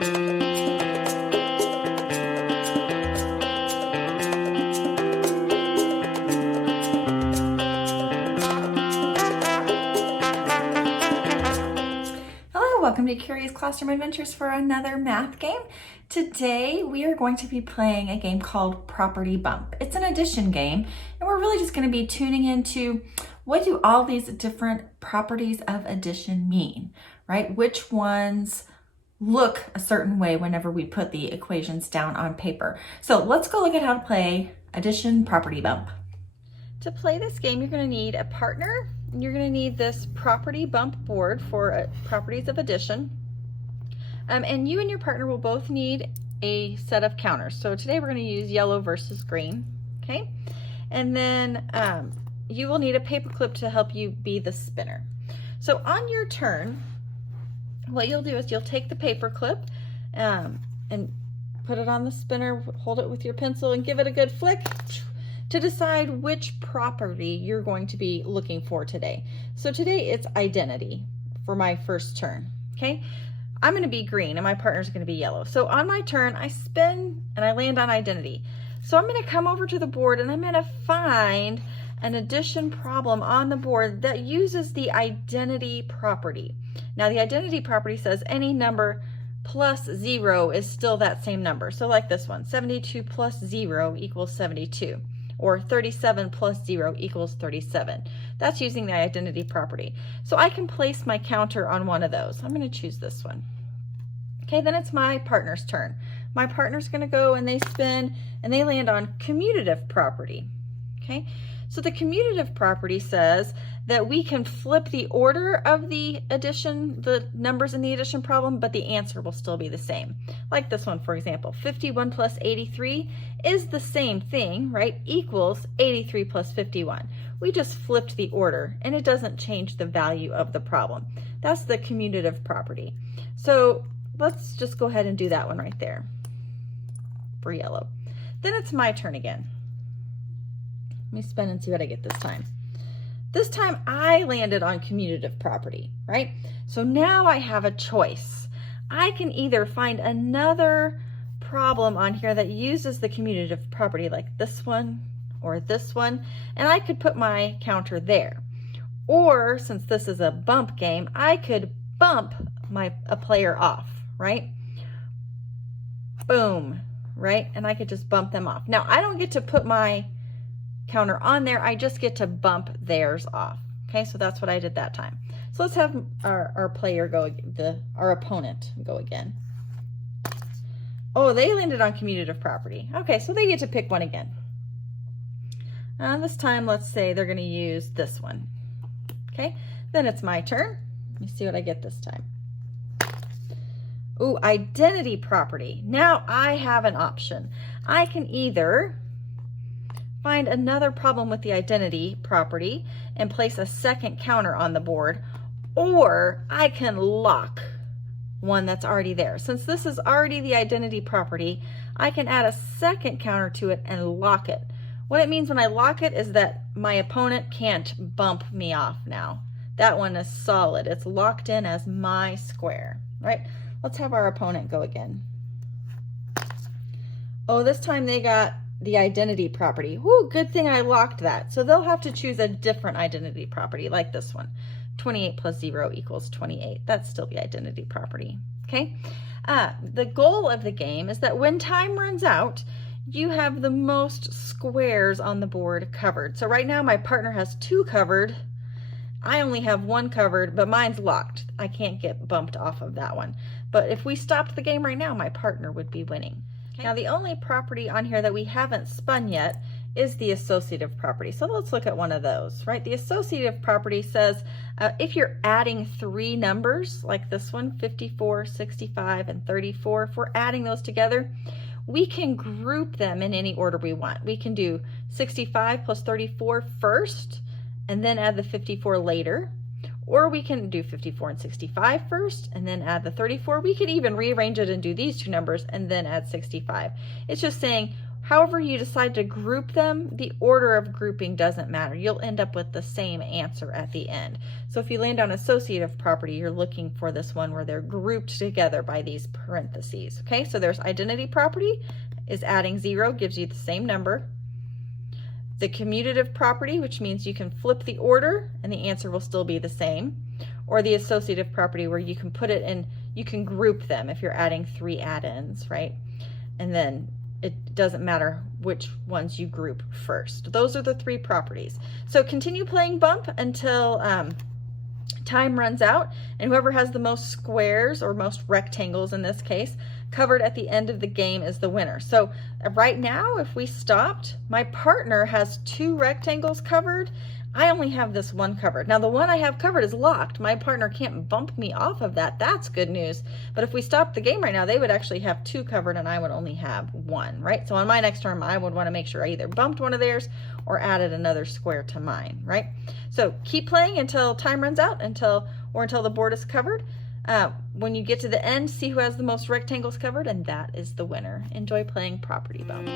Welcome to Curious Classroom Adventures for another math game. Today we are going to be playing a game called Property Bump. It's an addition game, and we're really just going to be tuning into what do all these different properties of addition mean, right? Which ones look a certain way whenever we put the equations down on paper. So let's go look at how to play Addition Property Bump. To play this game, you're going to need a partner. You're going to need this property bump board for properties of addition. And you and your partner will both need a set of counters. So today we're going to use yellow versus green, okay? And then you will need a paper clip to help you be the spinner. So on your turn, what you'll do is you'll take the paper clip and put it on the spinner, hold it with your pencil and give it a good flick to decide which property you're going to be looking for today. So today it's identity for my first turn, okay? I'm gonna be green and my partner's gonna be yellow. So on my turn, I spin and I land on identity. So I'm gonna come over to the board and I'm gonna find an addition problem on the board that uses the identity property. Now the identity property says any number plus 0 is still that same number. So like this one, 72 plus 0 equals 72. Or 37 plus 0 equals 37. That's using the identity property. So I can place my counter on one of those. I'm going to choose this one. Okay, then it's my partner's turn. My partner's going to go and they spin and they land on commutative property. Okay, so the commutative property says that we can flip the order of the addition, the numbers in the addition problem, but the answer will still be the same. Like this one, for example, 51 plus 83 is the same thing, right? Equals 83 plus 51. We just flipped the order and it doesn't change the value of the problem. That's the commutative property. So let's just go ahead and do that one right there for yellow. Then it's my turn again. Let me spin and see what I get this time. This time I landed on commutative property, right? So now I have a choice. I can either find another problem on here that uses the commutative property like this one or this one, and I could put my counter there. Or since this is a bump game, I could bump a player off, right? Boom, right? And I could just bump them off. Now I don't get to put my counter on there, I just get to bump theirs off. Okay, so that's what I did that time. So let's have our player go, our opponent go again. Oh, they landed on commutative property. Okay, so they get to pick one again. This time, let's say they're gonna use this one. Okay, then it's my turn. Let me see what I get this time. Ooh, identity property. Now I have an option. I can either find another problem with the identity property and place a second counter on the board, or I can lock one that's already there. Since this is already the identity property, I can add a second counter to it and lock it. What it means when I lock it is that my opponent can't bump me off now. That one is solid. It's locked in as my square, right? Let's have our opponent go again. Oh, this time they got the identity property. Whoo, good thing I locked that. So they'll have to choose a different identity property like this one. 28 plus 0 equals 28. That's still the identity property, okay? The goal of the game is that when time runs out, you have the most squares on the board covered. So right now my partner has 2 covered. I only have 1 covered, but mine's locked. I can't get bumped off of that one. But if we stopped the game right now, my partner would be winning. Now the only property on here that we haven't spun yet is the associative property. So let's look at one of those, right? The associative property says if you're adding 3 numbers like this one, 54, 65, and 34, if we're adding those together, we can group them in any order we want. We can do 65 plus 34 first and then add the 54 later. Or we can do 54 and 65 first and then add the 34. We could even rearrange it and do these 2 numbers and then add 65. It's just saying However you decide to group them, the order of grouping doesn't matter. You'll end up with the same answer at the end. So if you land on associative property, you're looking for this one where they're grouped together by these parentheses. Okay, so there's identity property is adding 0, gives you the same number. The commutative property, which means you can flip the order and the answer will still be the same. Or the associative property, where you can put it in, you can group them if you're adding 3 add-ins, right? And then it doesn't matter which ones you group first. Those are the 3 properties. So continue playing bump until time runs out, and whoever has the most squares, or most rectangles in this case, covered at the end of the game is the winner. So right now, if we stopped, my partner has 2 rectangles covered. I only have this one covered. Now the one I have covered is locked. My partner can't bump me off of that. That's good news. But if we stopped the game right now, they would actually have 2 covered and I would only have 1, right? So on my next turn, I would want to make sure I either bumped one of theirs or added another square to mine, right? So keep playing until time runs out, until the board is covered. When you get to the end, see who has the most rectangles covered, and that is the winner. Enjoy playing Property Bump.